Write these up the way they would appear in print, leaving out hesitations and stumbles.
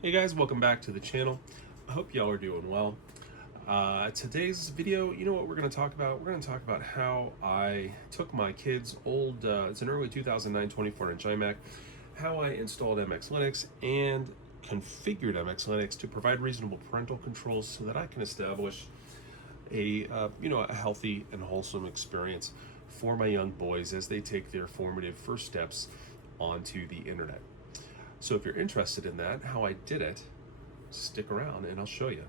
Hey guys, welcome back to the channel. I hope y'all are doing well. Today's video, you know what we're going to talk about? We're going to talk about how I took my kid's old, it's an early 2009 24-inch iMac, how I installed MX Linux and configured MX Linux to provide reasonable parental controls so that I can establish a healthy and wholesome experience for my young boys as they take their formative first steps onto the internet. So if you're interested in that, how I did it, stick around and I'll show you.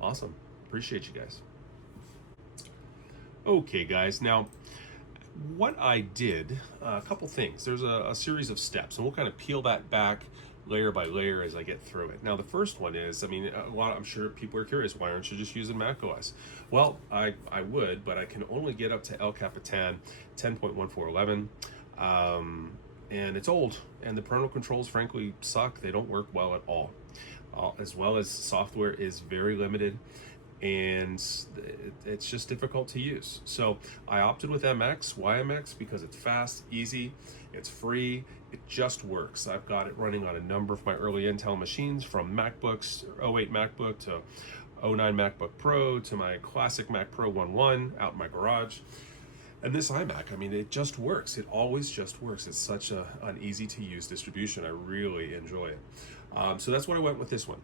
Awesome. Appreciate you guys. Okay, guys. Now, what I did, a couple things. There's a series of steps, and we'll kind of peel that back layer by layer as I get through it. Now, the first one is, I'm sure people are curious, why aren't you just using macOS? Well, I would, but I can only get up to El Capitan 10.1411. And it's old, and the parental controls frankly suck. They don't work well at all. As well as software is very limited, and it's just difficult to use. So I opted with MX. Why MX? Because it's fast, easy, it's free, it just works. I've got it running on a number of my early Intel machines, from MacBooks, 08 MacBook to 09 MacBook Pro to my classic Mac Pro 1.1 out in my garage. And this iMac, it just works. It always just works. It's such an easy to use distribution. I really enjoy it. So that's what I went with this one,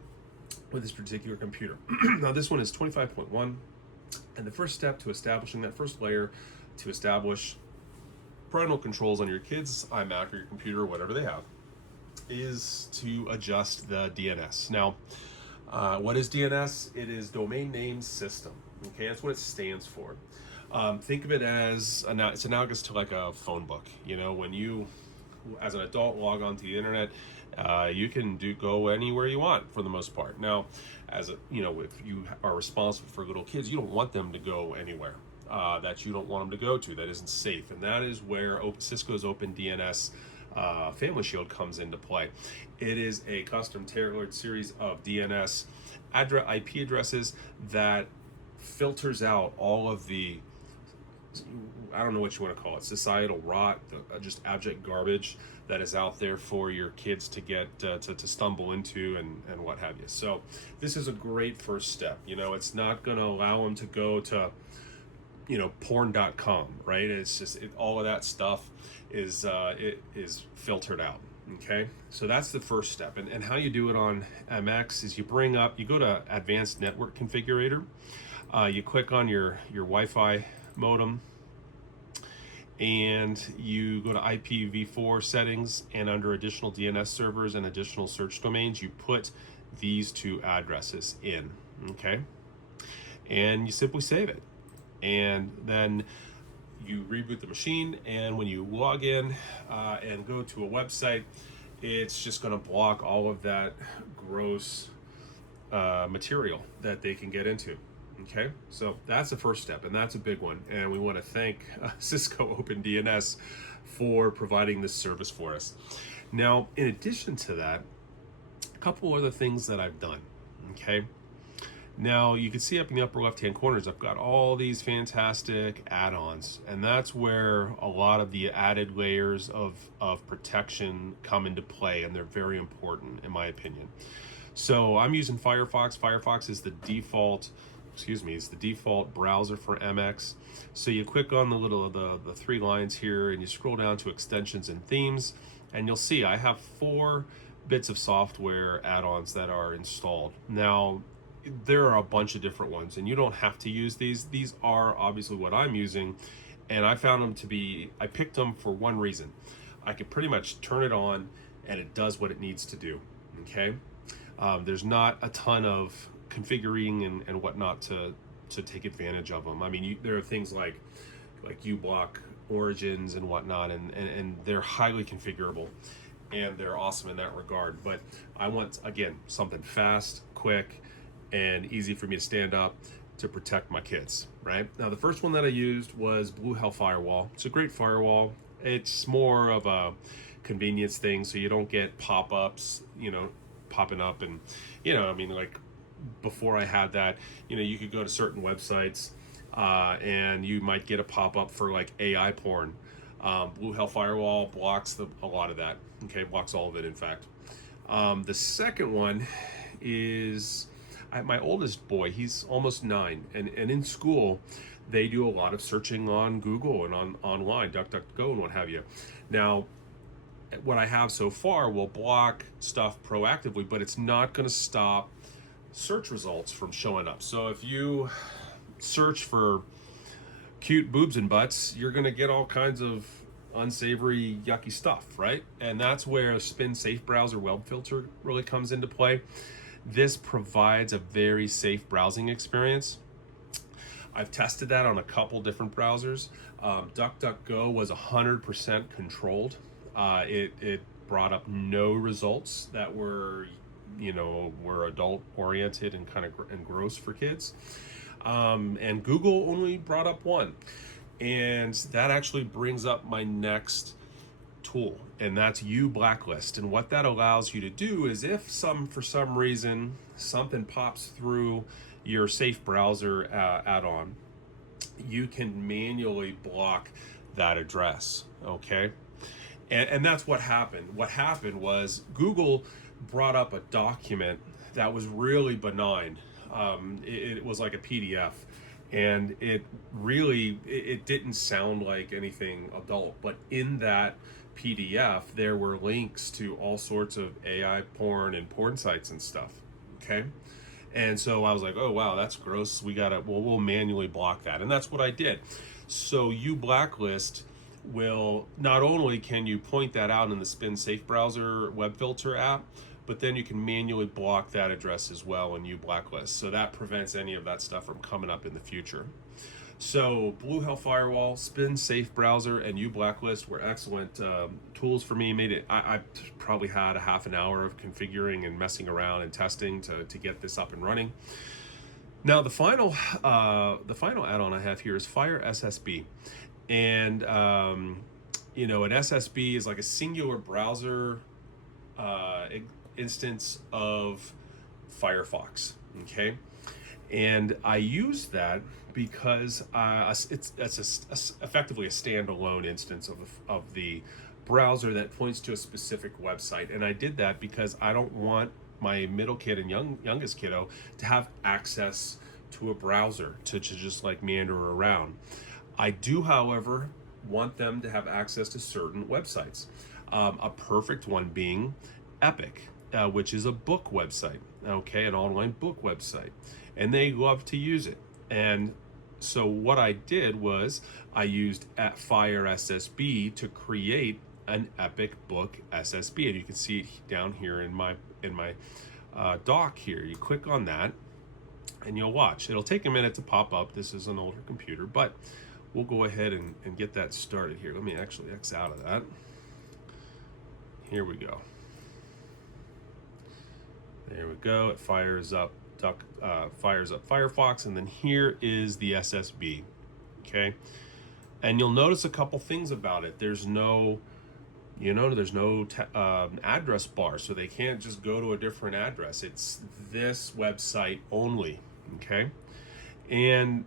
with this particular computer. Now this one is 25.1. And the first step to establishing that first layer to establish parental controls on your kid's iMac or your computer or whatever they have is to adjust the DNS. Now, what is DNS? It is Domain Name System. Okay, that's what it stands for. Think of it as, it's analogous to like a phone book. You know, when you, as an adult, log onto the internet, you can go anywhere you want for the most part. Now, if you are responsible for little kids, you don't want them to go anywhere that you don't want them to go to, that isn't safe. And that is where Cisco's OpenDNS Family Shield comes into play. It is a custom tailored series of DNS IP addresses that filters out all of the, I don't know what you want to call it, societal rot, just abject garbage that is out there for your kids to get to stumble into and what have you. So this is a great first step. It's not going to allow them to go to porn.com, right? It's just all of that stuff is filtered out. Okay, so that's the first step. And how you do it on MX is you go to Advanced Network Configurator. You click on your Wi-Fi modem, and you go to IPv4 settings, and under additional DNS servers and additional search domains, you put these two addresses in. Okay, and you simply save it, and then you reboot the machine, and when you log in and go to a website, it's just going to block all of that gross material that they can get into. Okay, so that's the first step, and that's a big one, and we want to thank Cisco OpenDNS for providing this service for us. Now, in addition to that, a couple other things that I've done. Okay, now you can see up in the upper left hand corners, I've got all these fantastic add-ons, and that's where a lot of the added layers of protection come into play, and they're very important in my opinion. So I'm using Firefox. Firefox is the default browser for MX. So you click on the three lines here, and you scroll down to extensions and themes, and you'll see I have 4 bits of software add-ons that are installed. Now, there are a bunch of different ones, and you don't have to use these. These are obviously what I'm using, and I found them to be, I picked them for one reason. I can pretty much turn it on, and it does what it needs to do. Okay, there's not a ton of configuring and whatnot to take advantage of them. There are things like uBlock origins and whatnot, and they're highly configurable, and they're awesome in that regard. But I want, again, something fast, quick, and easy for me to stand up to protect my kids. Right now, the first one that I used was Blue Hell Firewall. It's a great firewall. It's more of a convenience thing, so you don't get pop-ups, popping up, and before I had that, you could go to certain websites and you might get a pop-up for like AI porn. Blue Hell Firewall blocks a lot of that. Okay, blocks all of it, in fact. The second one is my oldest boy. He's almost 9, and in school, they do a lot of searching on Google and online, DuckDuckGo and what have you. Now, what I have so far will block stuff proactively, but it's not going to stop search results from showing up. So if you search for cute boobs and butts, you're going to get all kinds of unsavory, yucky stuff, right? And that's where Spin Safe Browser web filter really comes into play. This provides a very safe browsing experience. I've tested that on a couple different browsers. DuckDuckGo was 100% controlled. It brought up no results that were adult oriented and kind of and gross for kids. And Google only brought up one. And that actually brings up my next tool, and that's uBlacklist. And what that allows you to do is if for some reason something pops through your safe browser add-on, you can manually block that address, okay? And that's what happened. What happened was Google brought up a document that was really benign. It was like a PDF, and it didn't sound like anything adult, but in that PDF there were links to all sorts of AI porn and porn sites and stuff, okay? And so I was like, oh wow, that's gross, we'll manually block that. And that's what I did. So uBlacklist will, not only can you point that out in the Spin Safe Browser web filter app, but then you can manually block that address as well in uBlacklist. So that prevents any of that stuff from coming up in the future. So Blue Hell Firewall, Spin Safe Browser, and uBlacklist were excellent tools for me. I probably had a half an hour of configuring and messing around and testing to get this up and running. Now the final add-on I have here is Fire SSB. And an SSB is like a singular browser instance of Firefox, okay? And I use that because it's effectively a standalone instance of the browser that points to a specific website. And I did that because I don't want my middle kid and youngest kiddo to have access to a browser to just like meander around. I do, however, want them to have access to certain websites. A perfect one being Epic, which is a book website, okay, an online book website, and they love to use it. And so what I did was I used Fire SSB to create an Epic book SSB, and you can see it down here in my dock here. You click on that, and you'll watch. It'll take a minute to pop up. This is an older computer, but we'll go ahead and get that started here. Let me actually X out of that. Here we go. There we go. It fires up Firefox, and then here is the SSB. Okay, and you'll notice a couple things about it. There's no address bar, so they can't just go to a different address. It's this website only. Okay, and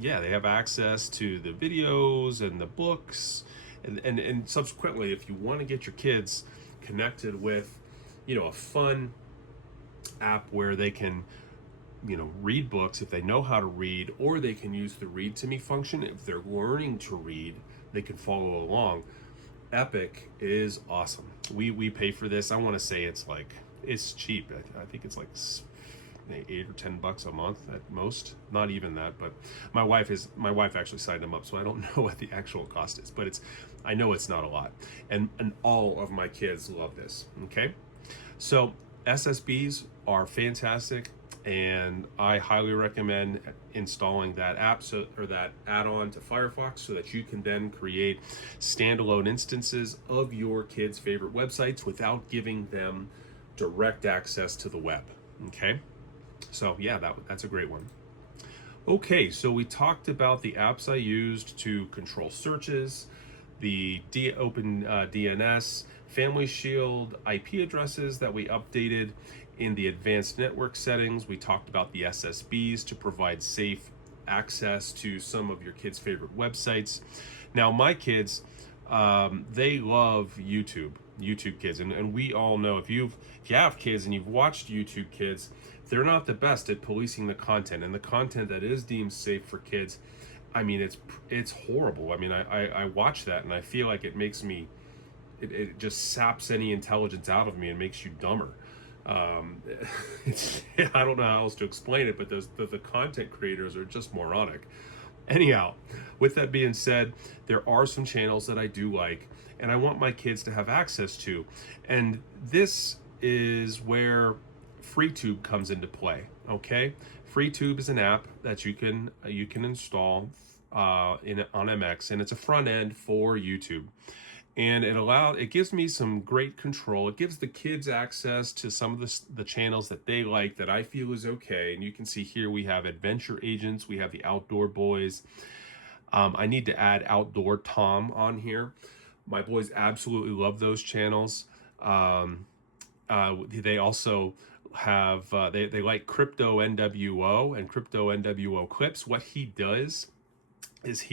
yeah, they have access to the videos and the books, and subsequently, if you want to get your kids connected with, a fun app where they can, read books if they know how to read, or they can use the read to me function if they're learning to read, they can follow along. Epic is awesome. We pay for this. I want to say it's cheap. I think it's like $8 or $10 a month at most, not even that, but my wife actually signed them up, so I don't know what the actual cost is, but I know it's not a lot, and all of my kids love this. Okay, so SSBs are fantastic, and I highly recommend installing that app or that add-on to Firefox so that you can then create standalone instances of your kids' favorite websites without giving them direct access to the web. Okay, so yeah, that's a great one. Okay, so we talked about the apps I used to control searches, the Open DNS, Family Shield IP addresses that we updated in the advanced network settings. We talked about the SSBs to provide safe access to some of your kids' favorite websites. Now, my kids they love YouTube Kids, and we all know if you have kids and you've watched YouTube Kids, they're not the best at policing the content, and the content that is deemed safe for kids, I mean, it's horrible. I mean, I watch that and I feel like it makes me, it just saps any intelligence out of me and makes you dumber. It's I don't know how else to explain it, but the content creators are just moronic. Anyhow, with that being said, there are some channels that I do like and I want my kids to have access to. And this is where FreeTube comes into play. Okay? FreeTube is an app that you can install on MX, and it's a front end for YouTube. And it gives me some great control. It gives the kids access to some of the channels that they like, that I feel is okay. And you can see here we have Adventure Agents, we have the Outdoor Boys. I need to add Outdoor Tom on here. My boys absolutely love those channels. They also have they like Crypto NWO and Crypto NWO Clips. What he does is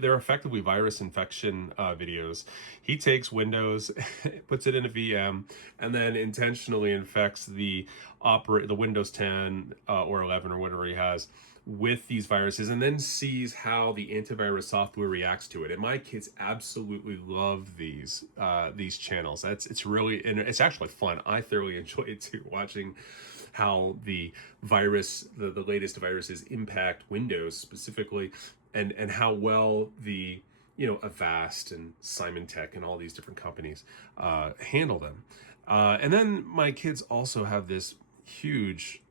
they're effectively virus infection videos. He takes Windows, puts it in a VM, and then intentionally infects the Windows 10 or 11 or whatever he has with these viruses, and then sees how the antivirus software reacts to it. And my kids absolutely love these channels. It's really, and it's actually fun. I thoroughly enjoy it too, watching how the latest viruses impact Windows specifically, and how well the Avast and Symantec and all these different companies handle them. And then my kids also have this huge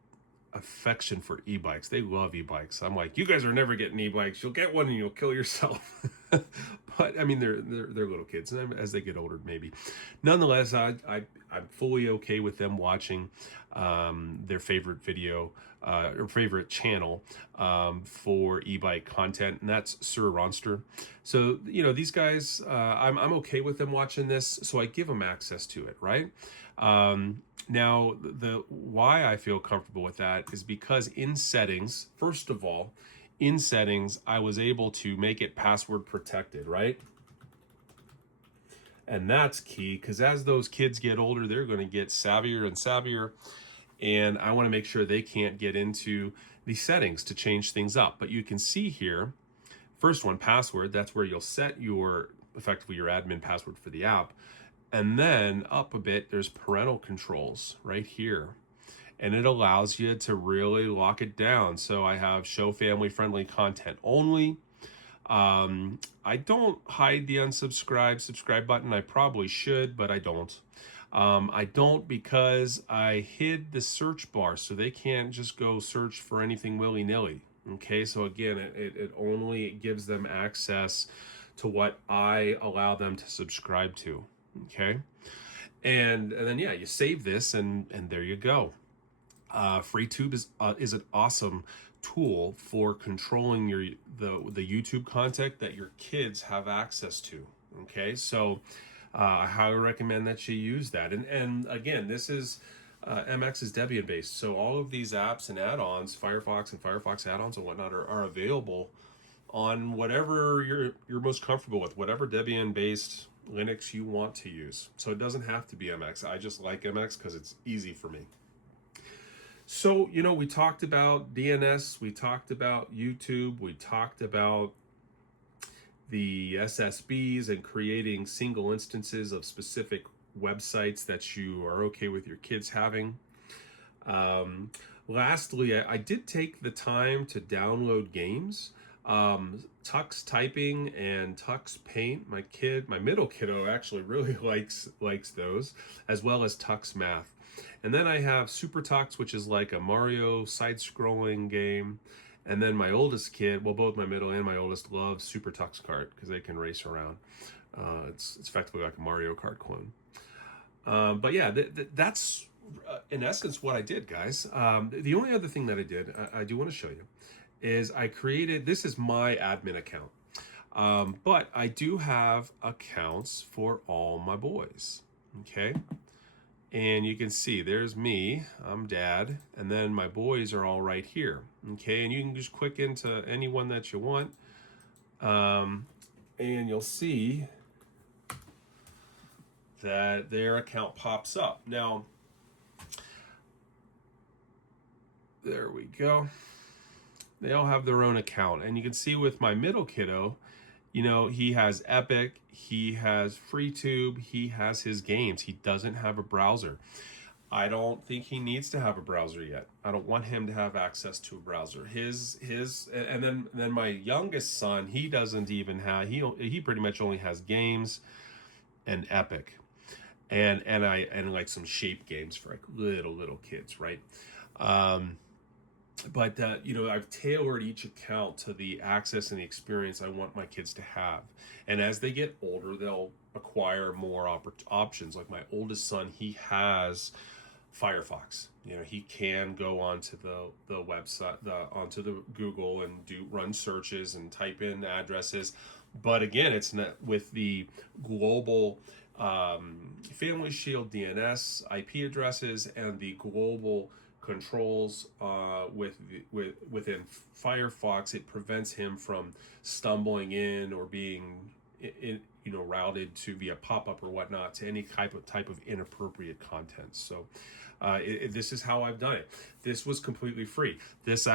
affection for e-bikes. They love e-bikes. I'm like, you guys are never getting e-bikes. You'll get one and you'll kill yourself. But I mean, they're little kids, and as they get older, maybe. Nonetheless, I'm fully okay with them watching their favorite video or favorite channel for e-bike content, and that's Sir Ronster. So these guys, I'm okay with them watching this, so I give them access to it, right? Now, why I feel comfortable with that is because in settings, first of all, in settings, I was able to make it password protected, right? And that's key, because as those kids get older, they're going to get savvier and savvier, and I want to make sure they can't get into the settings to change things up. But you can see here, first one, password, that's where you'll set effectively your admin password for the app. And then up a bit, there's parental controls right here. And it allows you to really lock it down. So I have show family friendly content only. I don't hide the subscribe button. I probably should, but I don't. I don't because I hid the search bar, so they can't just go search for anything willy-nilly. Okay, so again, it only gives them access to what I allow them to subscribe to. Okay, and then you save this, and there you go. FreeTube is an awesome tool for controlling the YouTube content that your kids have access to. Okay, so I highly recommend that you use that. And again, this is MX is Debian based, so all of these apps and add-ons, Firefox and Firefox add-ons and whatnot, are available on whatever you're most comfortable with, whatever Debian based Linux you want to use. So it doesn't have to be MX. I just like MX because it's easy for me. So, we talked about DNS, we talked about YouTube, we talked about the SSBs and creating single instances of specific websites that you are okay with your kids having. Lastly, I did take the time to download games. Tux Typing and Tux Paint. My middle kiddo actually really likes those, as well as Tux Math. And then I have Super Tux, which is like a Mario side-scrolling game. And then my oldest kid, well, both my middle and my oldest, love Super Tux Kart because they can race around. It's effectively like a Mario Kart clone. But yeah, that's in essence what I did, guys. The only other thing that I did, I do want to show you, is I created, this is my admin account, but I do have accounts for all my boys, okay? And you can see there's me, I'm dad, and then my boys are all right here, okay? And you can just click into any one that you want, and you'll see that their account pops up. Now, there we go. They all have their own account. And you can see with my middle kiddo, you know, he has Epic, he has FreeTube, he has his games. He doesn't have a browser. I don't think he needs to have a browser yet. I don't want him to have access to a browser. And then my youngest son, he doesn't even have, he pretty much only has games and Epic. And like some shape games for like little kids, right? But you know, I've tailored each account to the access and the experience I want my kids to have. And as they get older, they'll acquire more options. Like my oldest son, he has Firefox. You know, he can go onto the website, onto the Google and run searches and type in addresses. But again, it's not with the global Family Shield DNS IP addresses and the global controls within Firefox. It prevents him from stumbling in or being routed to via pop-up or whatnot to any type of inappropriate content. So this is how I've done it. This was completely free. This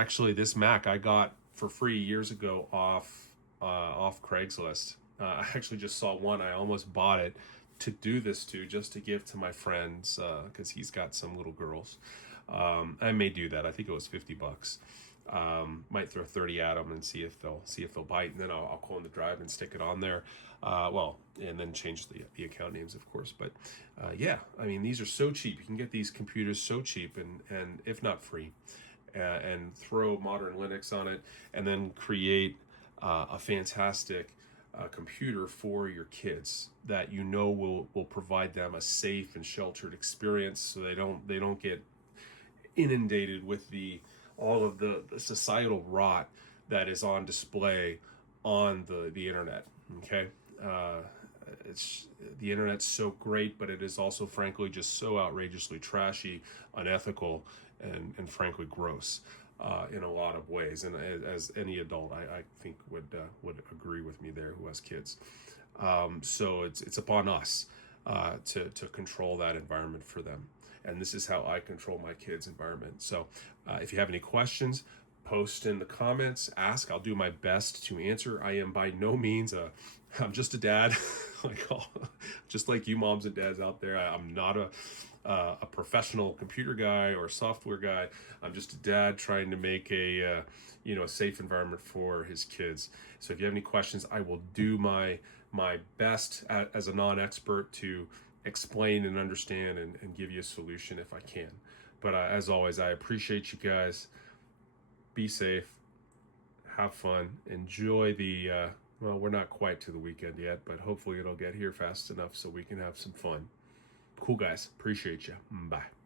Mac I got for free years ago off Craigslist. I actually just saw one. I almost bought it to do this to, just to give to my friends, because he's got some little girls. I may do that. I think it was $50. Might throw 30 at them and see if they'll bite, and then I'll clone the drive and stick it on there. And then change the account names, of course. But yeah, I mean, these are so cheap. You can get these computers so cheap, and if not free, and throw modern Linux on it, and then create a fantastic computer for your kids that will provide them a safe and sheltered experience, so they don't get inundated with all of the societal rot that is on display on the internet. Okay, the internet's so great, but it is also frankly just so outrageously trashy, unethical, and frankly gross in a lot of ways. And as any adult, I think would agree with me there, who has kids. So it's upon us to control that environment for them. And this is how I control my kids' environment. So if you have any questions, post in the comments, ask. I'll do my best to answer. I am by no means I'm just a dad, just like you moms and dads out there. I'm not a professional computer guy or software guy. I'm just a dad trying to make a safe environment for his kids. So if you have any questions, I will do my best as a non-expert to explain and understand and give you a solution if I can. But as always, I appreciate you guys. Be safe, have fun, enjoy well, we're not quite to the weekend yet, but hopefully it'll get here fast enough so we can have some fun. Cool, guys. Appreciate you. Bye.